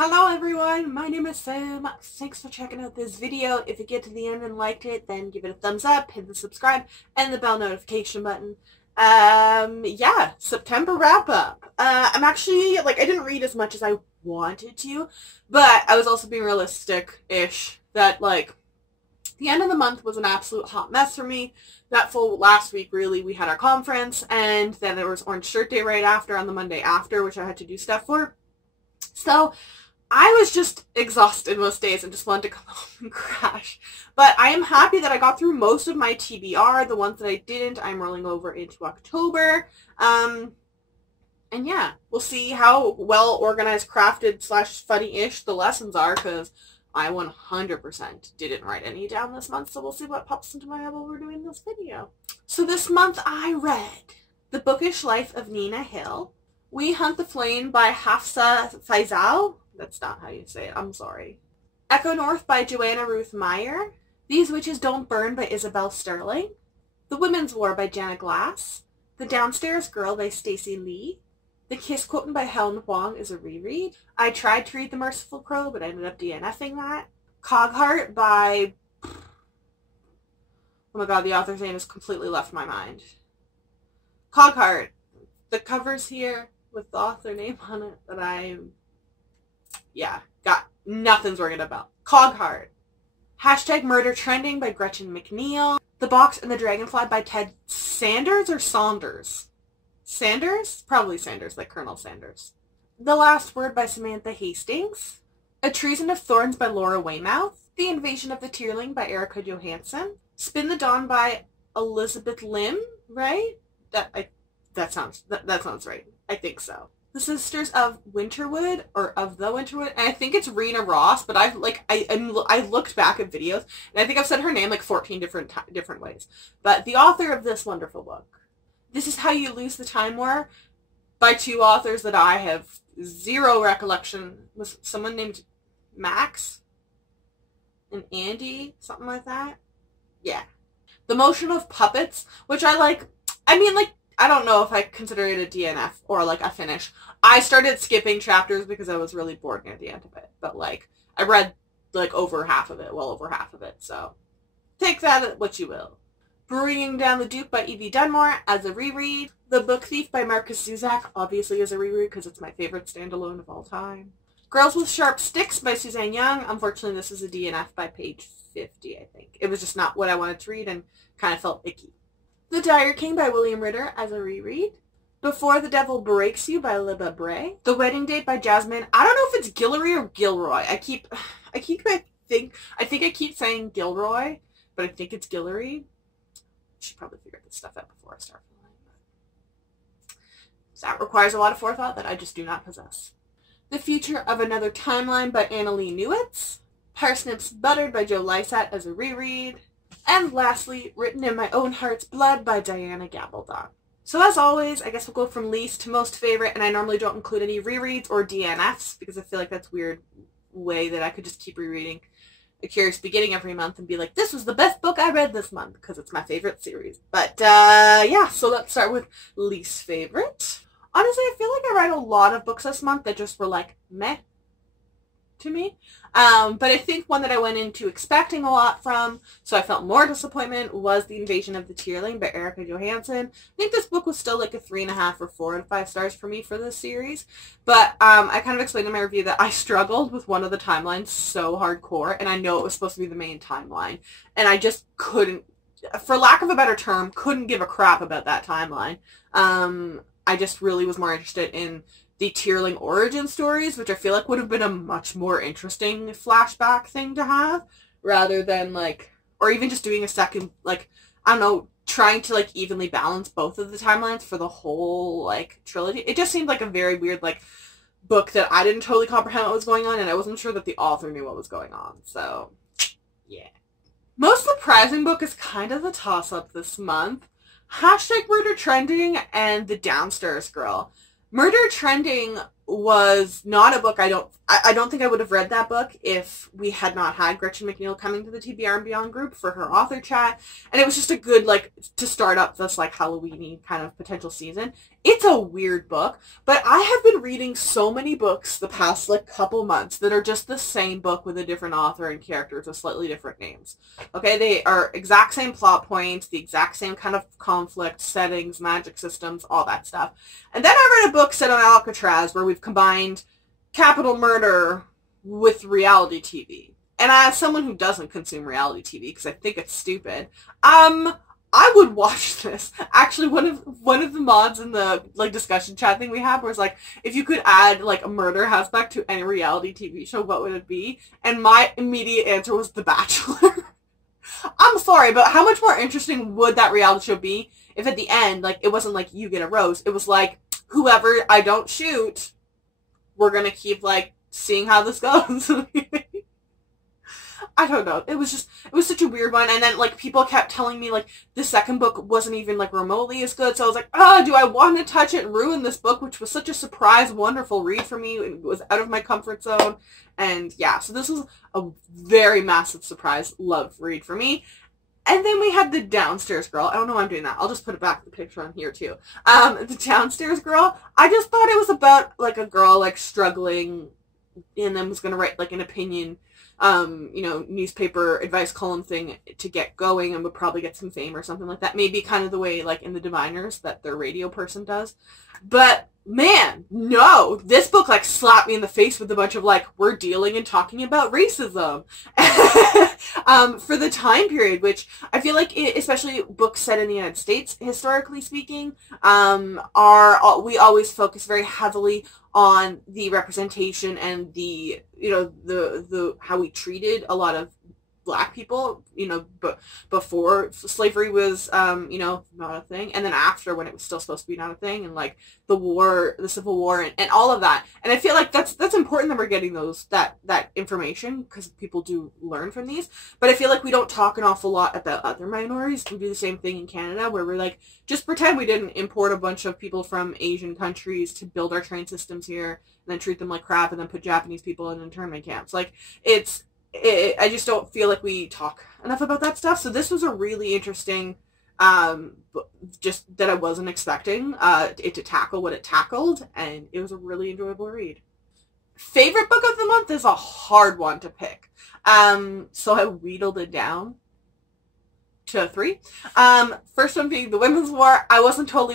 Hello everyone, my name is Sam. Thanks for checking out this video. If you get to the end and liked it, then give it a thumbs up, hit the subscribe, and the bell notification button. Yeah, September wrap up. I'm actually, I didn't read as much as I wanted to, but I was also being realistic-ish that, the end of the month was an absolute hot mess for me. That full last week, really, we had our conference, and then there was Orange Shirt Day right after on the Monday after, which I had to do stuff for. So I was just exhausted most days and just wanted to come home and crash. But I am happy that I got through most of my TBR. The ones that I didn't, I'm rolling over into October. And yeah, we'll see how well organized, crafted / funny-ish the lessons are, because I 100% didn't write any down this month, so we'll see what pops into my head while we're doing this video. So this month I read The Bookish Life of Nina Hill, We Hunt the Flame by Hafsa Faizal. That's not how you say it. I'm sorry. Echo North by Joanna Ruth Meyer. These Witches Don't Burn by Isabel Sterling. The Women's War by Jana Glass. The Downstairs Girl by Stacey Lee. The Kiss Quotin' by Helen Huang is a reread. I tried to read The Merciful Crow, but I ended up DNFing that. Cogheart by... Oh my god, the author's name has completely left my mind. Cogheart. The cover's here with the author name on it, but nothing's ringing a bell. Cogheart. Hashtag Murder Trending by Gretchen McNeil. The Box and the Dragonfly by Ted Sanders or Saunders? Sanders? Probably Sanders, like Colonel Sanders. The Last Word by Samantha Hastings. A Treason of Thorns by Laura Weymouth. The Invasion of the Tierling by Erica Johansson. Spin the Dawn by Elizabeth Lim, right? That sounds right. I think so. The Sisters of Winterwood, or of the Winterwood, and I think it's Rena Ross, but I looked back at videos, and I think I've said her name 14 different ways. But the author of this wonderful book. This Is How You Lose the Time War by two authors that I have zero recollection. Was someone named Max and Andy, something like that? Yeah. The Motion of Puppets, which I don't know if I consider it a DNF or a finish. I started skipping chapters because I was really bored near the end of it. But I read over half of it, well over half of it. So take that at what you will. Bringing Down the Duke by Evie Dunmore as a reread. The Book Thief by Marcus Zuzak obviously is a reread because it's my favorite standalone of all time. Girls with Sharp Sticks by Suzanne Young. Unfortunately, this is a DNF by page 50, I think. It was just not what I wanted to read and kind of felt icky. The Dire King by William Ritter as a reread. Before the Devil Breaks You by Libba Bray. The Wedding Date by Jasmine. I don't know if it's Guillory or Gilroy. I think I keep saying Gilroy, but I think it's Guillory. I should probably figure this stuff out before I start filming. So that requires a lot of forethought that I just do not possess. The Future of Another Timeline by Annalee Newitz. Parsnips Buttered by Joe Lysat as a reread. And lastly, Written in My Own Heart's Blood by Diana Gabaldon. So as always, I guess we'll go from least to most favorite, and I normally don't include any rereads or DNFs because I feel like that's a weird way that I could just keep rereading A Curious Beginning every month and be like, this was the best book I read this month because it's my favorite series. But yeah, so let's start with least favorite. Honestly, I feel like I read a lot of books this month that just were meh to me. But I think one that I went into expecting a lot from, so I felt more disappointment, was The Invasion of the Tierling by Erica Johansson. I think this book was still a 3.5 or 4 out of 5 stars for me for this series. But I kind of explained in my review that I struggled with one of the timelines so hardcore, and I know it was supposed to be the main timeline. And I just couldn't, for lack of a better term, couldn't give a crap about that timeline. I just really was more interested in the Tierling origin stories, which I feel like would have been a much more interesting flashback thing to have, rather than or even just doing a second, I don't know, trying to evenly balance both of the timelines for the whole trilogy. It just seemed like a very weird book that I didn't totally comprehend what was going on, and I wasn't sure that the author knew what was going on. So yeah. Most surprising book is kind of a toss-up this month. Hashtag Murder Trending and The Downstairs Girl. Murder Trending was not a book I don't think I would have read that book if we had not had Gretchen McNeil coming to the TBR and Beyond group for her author chat. And it was just a good, like, to start up this, like, Halloween-y kind of potential season. It's a weird book, but I have been reading so many books the past, like, couple months that are just the same book with a different author and characters with slightly different names. Okay, they are exact same plot points, the exact same kind of conflict, settings, magic systems, all that stuff. And then I read a book set on Alcatraz where we've combined capital murder with reality TV. And as someone who doesn't consume reality TV because I think it's stupid, I would watch this. Actually, one of the mods in the, like, discussion chat thing we had was like, if you could add, like, a murder aspect to any reality TV show, what would it be? And my immediate answer was The Bachelor. I'm sorry, but how much more interesting would that reality show be if at the end, like, it wasn't like you get a rose. It was like, whoever I don't shoot, we're gonna keep, like, seeing how this goes. I don't know. It was such a weird one. And then, like, people kept telling me, like, the second book wasn't even, like, remotely as good. So I was like, do I want to touch it and ruin this book, which was such a surprise, wonderful read for me. It was out of my comfort zone. And, yeah, so this was a very massive surprise love read for me. And then we had The Downstairs Girl. I don't know why I'm doing that. I'll just put it back the picture on here, too. The Downstairs Girl, I just thought it was about, like, a girl, like, struggling and then was going to write, like, an opinion newspaper advice column thing to get going and would probably get some fame or something like that. Maybe kind of the way, like, in The Diviners that their radio person does. But, man, no. This book, like, slapped me in the face with a bunch of, like, we're dealing and talking about racism. For the time period, which I feel like, especially books set in the United States, historically speaking, we always focus very heavily on the representation and the how we treated a lot of Black people, but before slavery was, not a thing, and then after, when it was still supposed to be not a thing, and, like, the Civil War, and all of that. And I feel like that's important that we're getting that information, because people do learn from these. But I feel like we don't talk an awful lot about other minorities. We do the same thing in Canada, where we're like, just pretend we didn't import a bunch of people from Asian countries to build our train systems here, and then treat them like crap, and then put Japanese people in internment camps. Like, I just don't feel like we talk enough about that stuff. So this was a really interesting, just that I wasn't expecting it to tackle what it tackled, and it was a really enjoyable read. Favorite book of the month is a hard one to pick. So I wheedled it down to 3. First one being The Women's War. I wasn't totally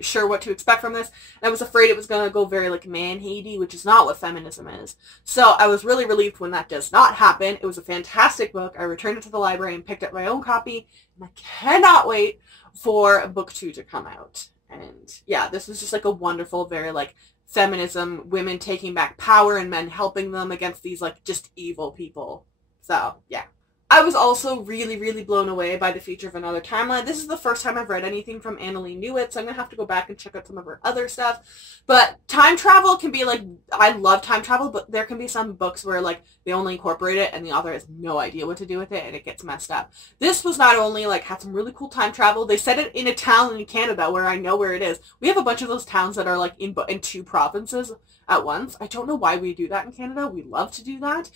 sure what to expect from this. And I was afraid it was going to go very, like, man-hatey, which is not what feminism is. So I was really relieved when that does not happen. It was a fantastic book. I returned it to the library and picked up my own copy. And I cannot wait for book 2 to come out. And yeah, this was just, like, a wonderful, very, like, feminism, women taking back power and men helping them against these, like, just evil people. So, yeah. I was also really, really blown away by The Future of Another Timeline. This is the first time I've read anything from Annalee Newitt, so I'm going to have to go back and check out some of her other stuff. But time travel can be, like, I love time travel, but there can be some books where, like, they only incorporate it and the author has no idea what to do with it and it gets messed up. This was not only, like, had some really cool time travel, they set it in a town in Canada where I know where it is. We have a bunch of those towns that are, like, in 2 provinces at once. I don't know why we do that in Canada. We love to do that.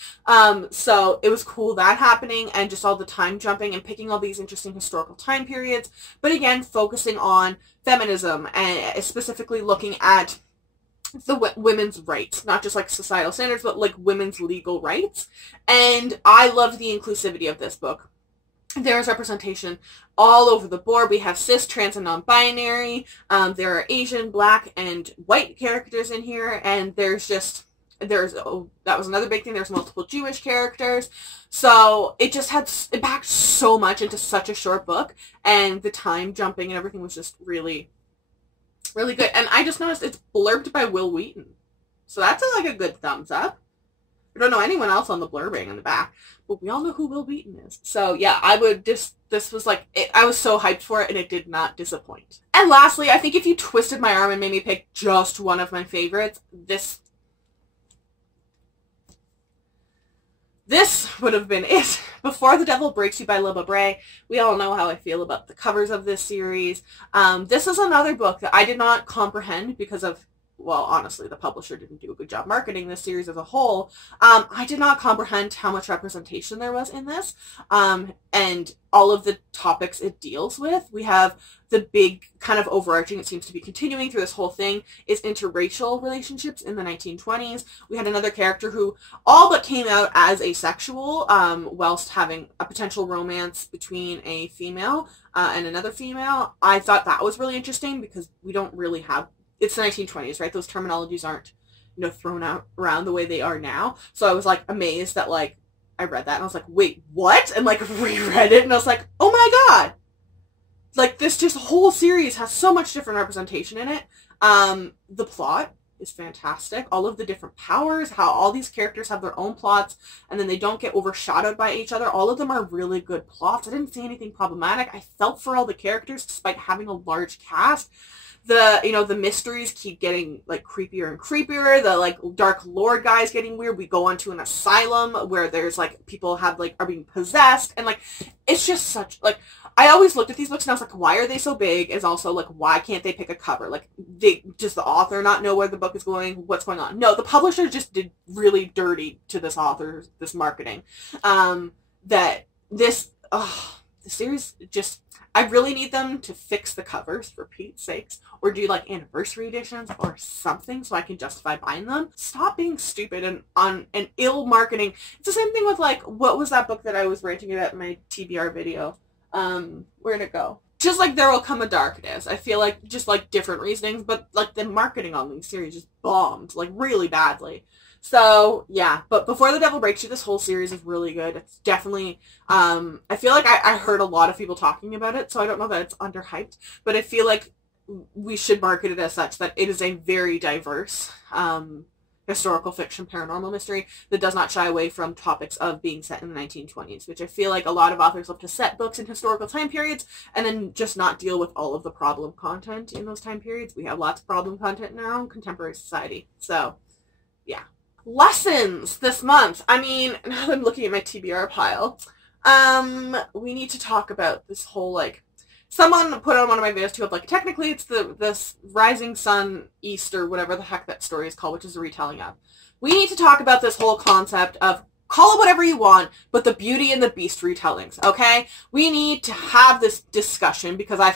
So it was cool that happening, and just all the time jumping and picking all these interesting historical time periods. But again, focusing on feminism and specifically looking at the women's rights, not just, like, societal standards, but, like, women's legal rights. And I loved the inclusivity of this book. There is representation all over the board. We have cis, trans, and non-binary. There are Asian, Black, and white characters in here. And that was another big thing. There's multiple Jewish characters. So it packed so much into such a short book. And the time jumping and everything was just really, really good. And I just noticed it's blurbed by Will Wheaton. So that's like a good thumbs up. I don't know anyone else on the blurbing in the back, but we all know who Will Wheaton is. So yeah, I was so hyped for it, and it did not disappoint. And lastly, I think if you twisted my arm and made me pick just one of my favorites, this would have been it. Before the Devil Breaks You by Libba Bray. We all know how I feel about the covers of this series. This is another book that I did not comprehend because of well, honestly, the publisher didn't do a good job marketing this series as a whole. I did not comprehend how much representation there was in this, and all of the topics it deals with. We have the big kind of overarching, it seems to be continuing through this whole thing, is interracial relationships in the 1920s. We had another character who all but came out as asexual, whilst having a potential romance between a female and another female. I thought that was really interesting because we don't really have, it's the 1920s, right? Those terminologies aren't, you know, thrown out around the way they are now. So I was like amazed that like I read that and I was like, wait, what? And like reread it and I was like, oh my god! Like this just whole series has so much different representation in it. The plot is fantastic. All of the different powers, how all these characters have their own plots and then they don't get overshadowed by each other. All of them are really good plots. I didn't see anything problematic. I felt for all the characters despite having a large cast. The mysteries keep getting like creepier and creepier. The like Dark Lord guy is getting weird. We go onto an asylum where there's like people are being possessed, and like it's just such like, I always looked at these books and I was like, why are they so big? Is also like, why can't they pick a cover? Like, does the author not know where the book is going? What's going on? No, the publisher just did really dirty to this author, this marketing. The series just, I really need them to fix the covers for Pete's sakes, or do like anniversary editions or something so I can justify buying them. Stop being stupid and ill marketing. It's the same thing with like, what was that book that I was ranting about in my TBR video? Where'd it go? Just like There Will Come a Darkness. I feel like just like different reasonings, but like the marketing on these series just bombed like really badly. So yeah, but Before the Devil Breaks You, this whole series is really good. It's definitely, I feel like I heard a lot of people talking about it, so I don't know that it's underhyped, but I feel like we should market it as such, that it is a very diverse, historical fiction paranormal mystery that does not shy away from topics of being set in the 1920s, which I feel like a lot of authors love to set books in historical time periods and then just not deal with all of the problem content in those time periods. We have lots of problem content now in contemporary society. So, yeah. Lessons this month. I mean, now that I'm looking at my TBR pile, we need to talk about this whole, like, someone put on one of my videos too of like, technically it's this Rising Sun East or whatever the heck that story is called, which is a retelling of. We need to talk about this whole concept of call it whatever you want, but the Beauty and the Beast retellings, okay? We need to have this discussion because I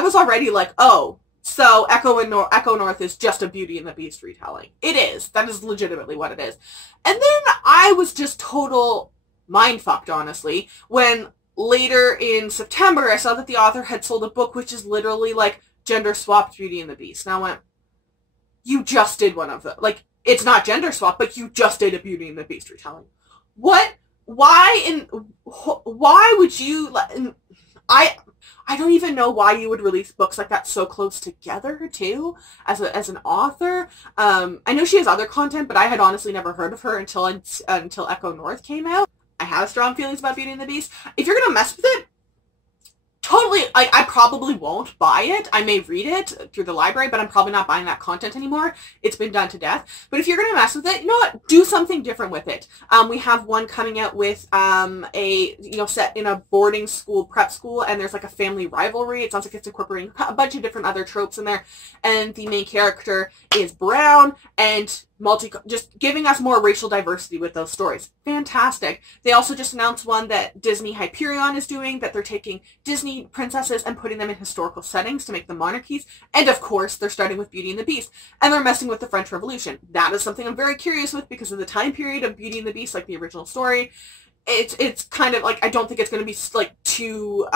was already like, oh, so Echo North is just a Beauty and the Beast retelling. It is. That is legitimately what it is. And then I was just total mindfucked, honestly, when later in September I saw that the author had sold a book which is literally like gender swapped Beauty and the Beast. And I went, you just did one of them. Like, it's not gender swap, but you just did a Beauty and the Beast retelling. What? Why would you... I don't even know why you would release books like that so close together, too, as an author. I know she has other content, but I had honestly never heard of her until Echo North came out. I have strong feelings about Beauty and the Beast. If you're gonna mess with it, totally, I probably won't buy it. I may read it through the library, but I'm probably not buying that content anymore. It's been done to death. But if you're gonna mess with it, you know what? Do something different with it. We have one coming out with set in a boarding school, prep school, and there's like a family rivalry. It sounds like it's incorporating a bunch of different other tropes in there, and the main character is brown and just giving us more racial diversity with those stories. Fantastic. They also just announced one that Disney Hyperion is doing, that they're taking Disney princesses and putting them in historical settings to make them monarchies. And of course, they're starting with Beauty and the Beast. And they're messing with the French Revolution. That is something I'm very curious with because of the time period of Beauty and the Beast, like the original story. It's kind of like, I don't think it's going to be like too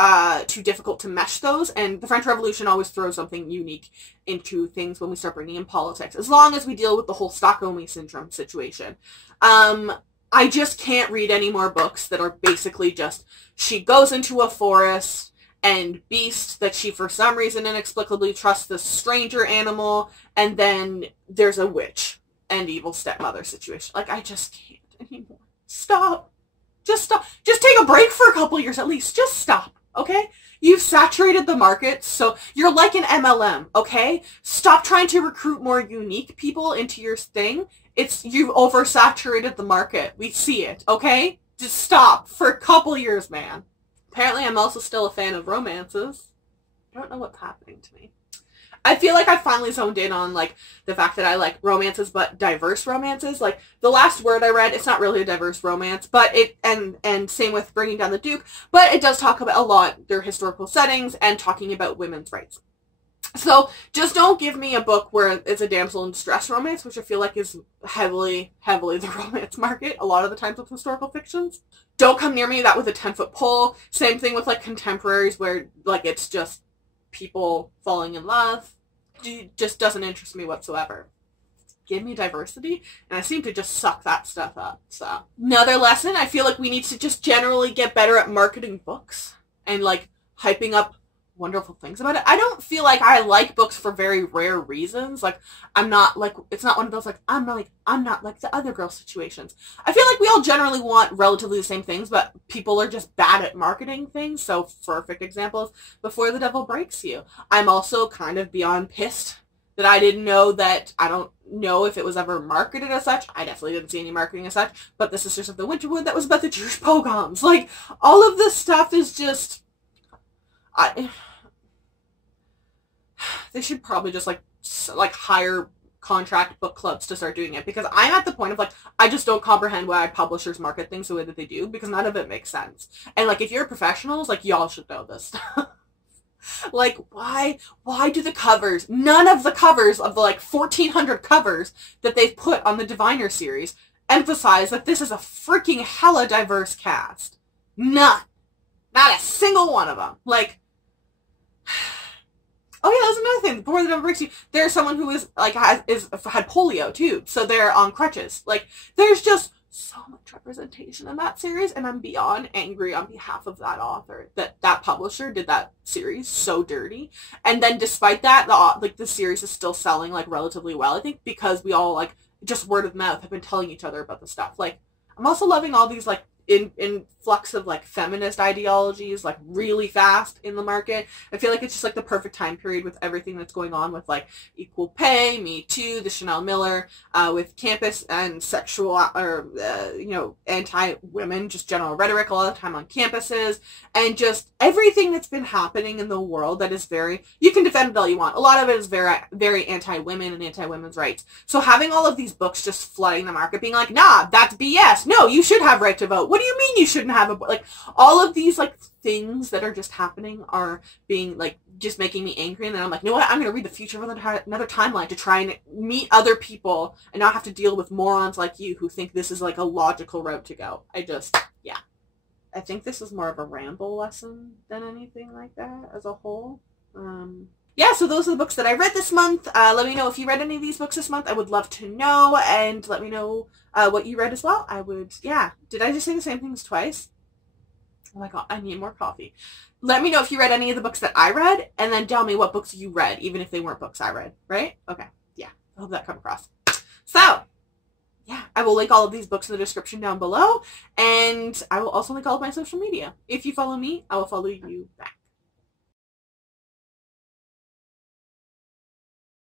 difficult to mesh those, and the French Revolution always throws something unique into things when we start bringing in politics, as long as we deal with the whole Stockholm Syndrome situation. I just can't read any more books that are basically just, she goes into a forest and Beast, that she for some reason inexplicably trusts this stranger animal, and then there's a witch and evil stepmother situation. Like, I just can't anymore. Stop. Just stop. Just take a break for a couple years at least. Just stop, okay? You've saturated the market, so you're like an MLM, okay? Stop trying to recruit more unique people into your thing. You've oversaturated the market. We see it, okay? Just stop for a couple years, man. Apparently, I'm also still a fan of romances. I don't know what's happening to me. I feel like I finally zoned in on, like, the fact that I like romances, but diverse romances. Like, The Last Word I read, it's not really a diverse romance, but it, and same with Bringing Down the Duke, but it does talk about a lot their historical settings and talking about women's rights. So just don't give me a book where it's a damsel in distress romance, which I feel like is heavily the romance market a lot of the times with historical fictions. Don't come near me that with a 10-foot pole. Same thing with, like, contemporaries where, like, it's just people falling in love. It just doesn't interest me whatsoever. Give me diversity, and I seem to just suck that stuff up. So another lesson, I feel like we need to just generally get better at marketing books and, like, hyping up wonderful things about it. I don't feel like I like books for very rare reasons. Like, I'm not, like, it's not one of those, like, I'm not like the other girl situations. I feel like we all generally want relatively the same things, but people are just bad at marketing things. So perfect examples, Before the Devil Breaks You. I'm also kind of beyond pissed that I didn't know that, I don't know if it was ever marketed as such. I definitely didn't see any marketing as such, but The Sisters of the Winterwood, that was about the Jewish pogroms. Like, all of this stuff is just, they should probably just, like hire contract book clubs to start doing it, because I'm at the point of, like, I just don't comprehend why publishers market things the way that they do, because none of it makes sense. And, like, if you're professionals, like, y'all should know this stuff. Like, why do the covers, none of the covers of the, like, 1,400 covers that they've put on the Diviner series emphasize that this is a freaking hella diverse cast? None. Not a single one of them. Like, oh yeah, that's another thing. Before the Devil Breaks You, there's someone who is, like, had polio too, so they're on crutches. Like, there's just so much representation in that series, and I'm beyond angry on behalf of that author that publisher did that series so dirty. And then despite that, the series is still selling, like, relatively well, I think, because we all, like, just word of mouth have been telling each other about the stuff. Like, I'm also loving all these, like, influx of, like, feminist ideologies, like, really fast in the market. I feel like it's just, like, the perfect time period with everything that's going on with, like, equal pay, Me Too, the Chanel Miller, with campus and sexual, or, you know, anti-women, just general rhetoric all the time on campuses, and just everything that's been happening in the world that is very, you can defend it all you want. A lot of it is very, very anti-women and anti-women's rights. So having all of these books just flooding the market, being like, nah, that's BS. No, you should have right to vote. What do you mean you shouldn't have a, like, all of these, like, things that are just happening are being, like, just making me angry. And then I'm like, you know what, I'm going to read the future of another timeline to try and meet other people and not have to deal with morons like you who think this is, like, a logical route to go. Yeah. I think this is more of a ramble lesson than anything like that as a whole. Yeah, so those are the books that I read this month. Let me know if you read any of these books this month. I would love to know, and let me know what you read as well. Yeah. Did I just say the same things twice? Oh my god, I need more coffee. Let me know if you read any of the books that I read, and then tell me what books you read, even if they weren't books I read, right? Okay, yeah, I hope that come across. So, yeah, I will link all of these books in the description down below, and I will also link all of my social media. If you follow me, I will follow you back.